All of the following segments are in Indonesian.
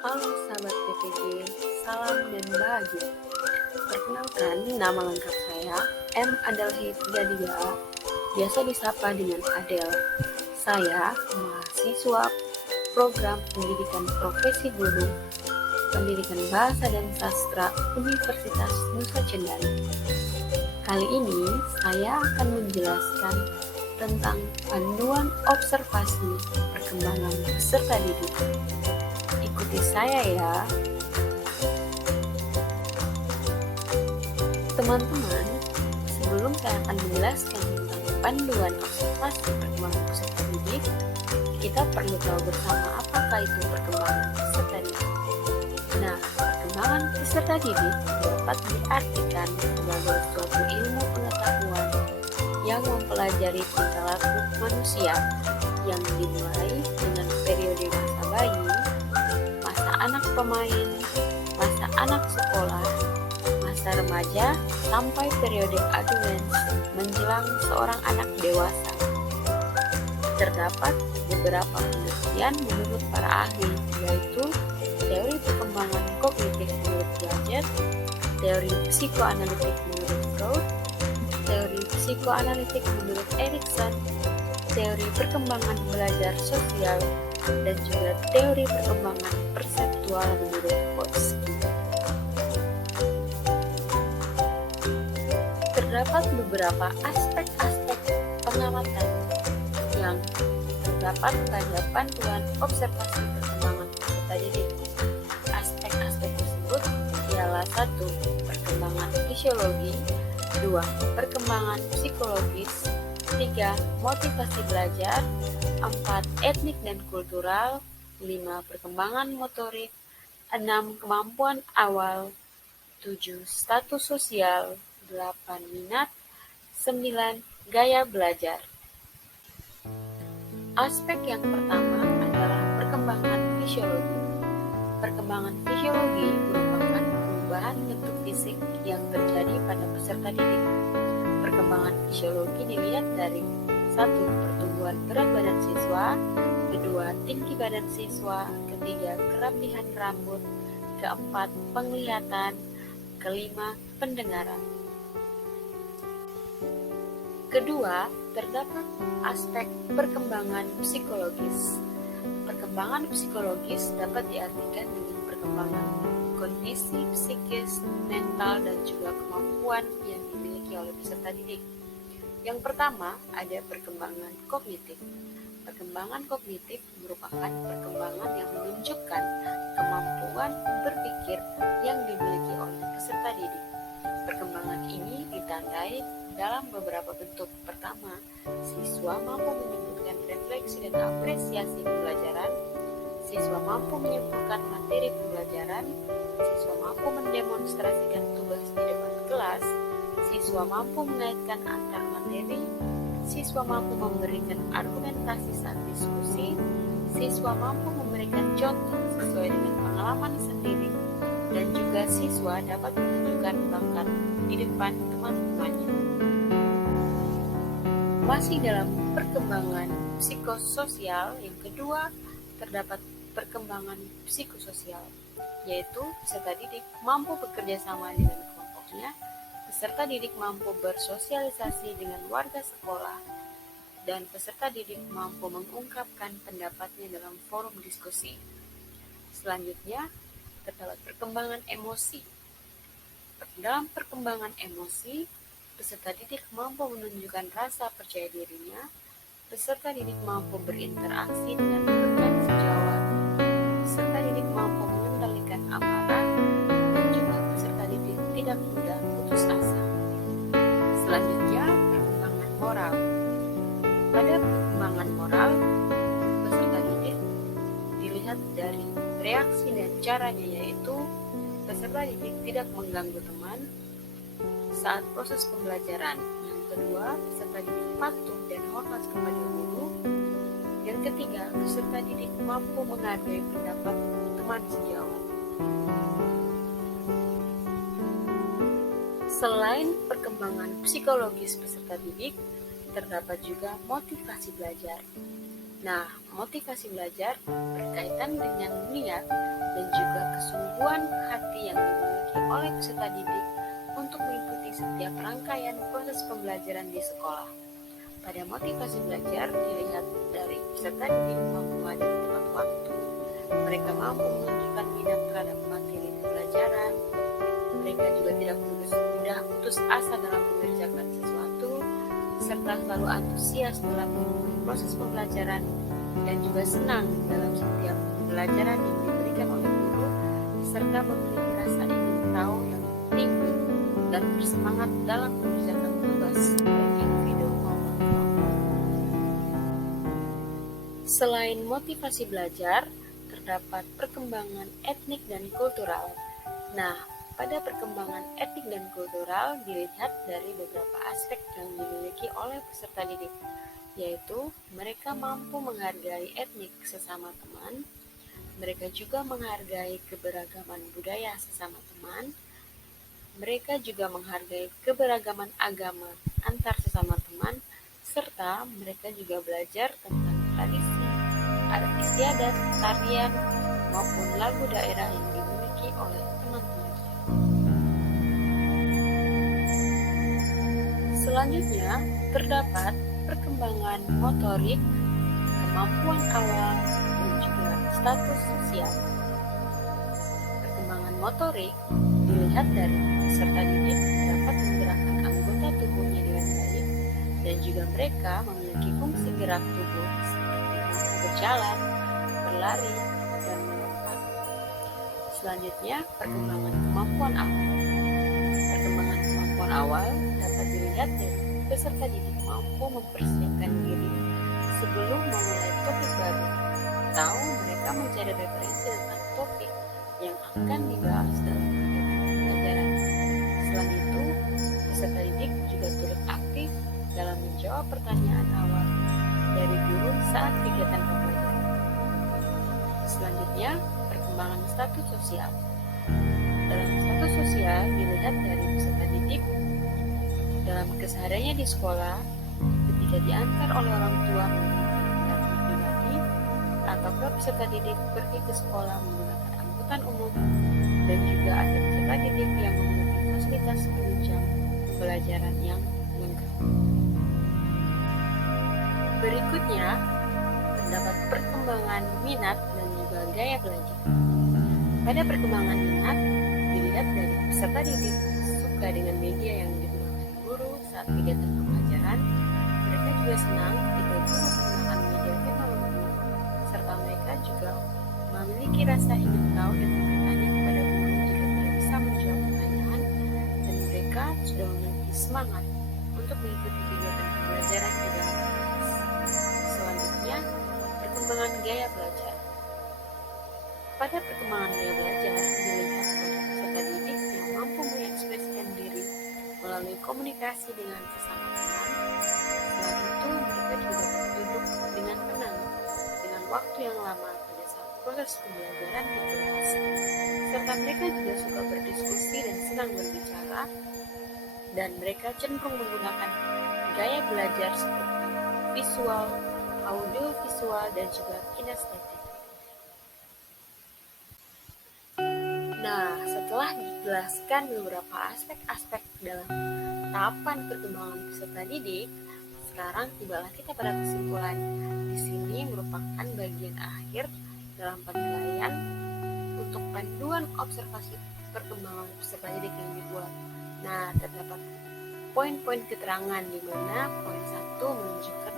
Halo sahabat PPG, salam dan bahagia. Perkenalkan, nama lengkap saya M. Adelhid Gadia, biasa disapa dengan Adel. Saya mahasiswa program pendidikan profesi guru, pendidikan bahasa dan sastra Universitas Nusa Cendana. Kali ini saya akan menjelaskan tentang panduan observasi perkembangan peserta didik. Ikuti saya ya. Teman-teman, sebelum saya akan menjelaskan tentang panduan observasi perkembangan peserta didik, kita perlu tahu bersama apakah itu perkembangan peserta didik. Nah, perkembangan peserta didik dapat diartikan sebagai suatu ilmu pengetahuan yang mempelajari tingkah laku manusia yang dimulai dengan periode masa bayi, masa anak pemain, masa anak sekolah, masa remaja, sampai periode adolescence menjelang seorang anak dewasa. Terdapat beberapa penelitian menurut para ahli, yaitu teori perkembangan kognitif menurut Piaget, teori psikoanalitik menurut Freud, teori psikoanalitik menurut Erikson, teori perkembangan belajar sosial, dan juga teori perkembangan perseptual menurut Podolsky. Terdapat beberapa aspek-aspek pengamatan yang terdapat pada panduan observasi perkembangan peserta didik. Aspek-aspek tersebut ialah 1. Perkembangan fisiologi, 2. Perkembangan psikologis, 3. Motivasi belajar, 4. Etnik dan kultural, 5. Perkembangan motorik, 6. Kemampuan awal, 7. Status sosial, 8. Minat, 9. Gaya belajar. Aspek yang pertama adalah perkembangan fisiologi. Perkembangan fisiologi merupakan perubahan bentuk fisik yang terjadi pada peserta didik. Perkembangan fisiologi dilihat dari 1. Pertumbuhan berat badan siswa, 2. Tinggi badan siswa, 3. Kerapihan rambut, 4. Penglihatan, 5. Pendengaran. Kedua, terdapat aspek perkembangan psikologis. Perkembangan psikologis dapat diartikan dengan perkembangan kondisi psikis, mental, dan juga kemampuan yang dimiliki oleh peserta didik. Yang pertama, ada perkembangan kognitif. Perkembangan kognitif merupakan perkembangan yang menunjukkan kemampuan berpikir yang dimiliki oleh peserta didik. Perkembangan ini ditandai dalam beberapa bentuk. Pertama, siswa mampu menyimpulkan refleksi dan apresiasi pembelajaran, siswa mampu menyimpulkan materi pembelajaran, siswa mampu mendemonstrasikan tugas di depan kelas, siswa mampu mengaitkan antar materi, siswa mampu memberikan argumentasi saat diskusi, siswa mampu memberikan contoh sesuai dengan pengalaman sendiri, dan juga siswa dapat menunjukkan bakat di depan teman-temannya. Masih dalam perkembangan psikososial, yang kedua terdapat perkembangan psikososial, yaitu peserta didik mampu bekerja sama dengan kelompoknya, peserta didik mampu bersosialisasi dengan warga sekolah, dan peserta didik mampu mengungkapkan pendapatnya dalam forum diskusi. Selanjutnya, terdapat perkembangan emosi. Dalam perkembangan emosi, peserta didik mampu menunjukkan rasa percaya dirinya, peserta didik mampu berinteraksi dengan rekan sejawat, peserta didik mampu mengendalikan amarah, dan juga peserta didik tidak mudah putus asa. Selanjutnya, perkembangan moral. Pada perkembangan moral, peserta didik dilihat dari reaksi dan caranya, yaitu peserta didik tidak mengganggu teman saat proses pembelajaran. Yang kedua, peserta didik patuh dan hormat kepada guru. Yang ketiga, peserta didik mampu menghargai pendapat teman sejawat. Selain perkembangan psikologis peserta didik, terdapat juga motivasi belajar. Nah, motivasi belajar berkaitan dengan niat dan juga kesungguhan hati yang dimiliki oleh peserta didik untuk mengikuti setiap rangkaian proses pembelajaran di sekolah. Pada motivasi belajar dilihat dari peserta didik mampu hadir tepat waktu, mereka mampu menunjukkan minat terhadap materi pembelajaran, mereka juga tidak mudah putus asa dalam mengerjakan sesuatu, serta selalu antusias dalam mengikuti proses pembelajaran dan juga senang dalam setiap pembelajaran yang diberikan oleh guru, serta memiliki rasa ingin tahu yang tinggi dan bersemangat dalam mengerjakan tugas baik individu maupun kelompok. Selain motivasi belajar, terdapat perkembangan etnik dan kultural. Nah, pada perkembangan etnik dan kultural dilihat dari beberapa aspek yang dimiliki oleh peserta didik, yaitu mereka mampu menghargai etnik sesama teman, mereka juga menghargai keberagaman budaya sesama teman, mereka juga menghargai keberagaman agama antar sesama teman, serta mereka juga belajar tentang tradisi, adat istiadat, tarian, maupun lagu daerah yang dimiliki oleh teman-teman. Selanjutnya, terdapat perkembangan motorik, kemampuan awal, dan juga status sosial. Perkembangan motorik dilihat dari peserta didik dapat menggerakkan anggota tubuhnya dengan baik dan juga mereka memiliki fungsi gerak tubuh seperti mampu berjalan, berlari, dan melompat. Selanjutnya, perkembangan kemampuan awal. Perkembangan kemampuan awal dapat dilihat dari peserta didik mampu mempersiapkan diri sebelum memulai topik baru, atau mereka mencari referensi tentang topik yang akan dibahas dalam kegiatan pembelajaran. Selain itu, peserta didik juga turut aktif dalam menjawab pertanyaan awal dari guru saat kegiatan pembelajaran. Selanjutnya, perkembangan status sosial. Dalam status sosial dilihat dari peserta didik dalam kesehariannya di sekolah, ketika diantar oleh orang tua menggunakan kendaraan pribadi, ataukah peserta didik pergi ke sekolah menggunakan angkutan umum, dan juga ada peserta didik yang memiliki fasilitas penunjang pembelajaran yang lengkap. Berikutnya, terdapat perkembangan minat dan juga gaya belajar. Pada perkembangan minat, dilihat dari peserta didik suka dengan media yang digunakan guru saat kegiatan pembelajaran, mereka juga senang ketika guru menggunakan media teknologi, serta mereka juga memiliki rasa ingin tahu dan bertanya kepada guru jika tidak bisa menjawab pertanyaan, dan mereka sudah memiliki semangat untuk mengikuti kegiatan pembelajaran di dalam kelas. Selanjutnya, perkembangan gaya belajar. Pada perkembangan gaya belajar dilihat pada peserta didik yang mampu mengekspresikan diri melalui komunikasi dengan sesama teman. Selain itu, mereka juga dapat duduk dengan tenang dengan waktu yang lama pada saat proses pembelajaran di kelas. Serta mereka juga suka berdiskusi dan senang berbicara, dan mereka cenderung menggunakan gaya belajar seperti visual, audio visual, dan juga kinestetik. Nah, setelah dijelaskan beberapa aspek-aspek dalam tahapan perkembangan peserta didik, sekarang tibalah kita pada kesimpulan. Di sini merupakan bagian akhir dalam penilaian untuk panduan observasi perkembangan peserta didik yang dibuat. Nah, terdapat poin-poin keterangan di mana poin 1 menunjukkan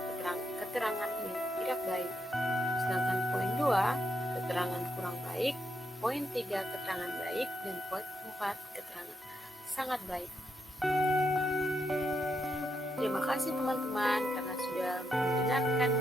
keterangan yang tidak baik, sedangkan poin 2 keterangan kurang baik, poin 3 keterangan baik, dan poin 4 keterangan sangat baik. Terima kasih teman-teman karena sudah mendengarkan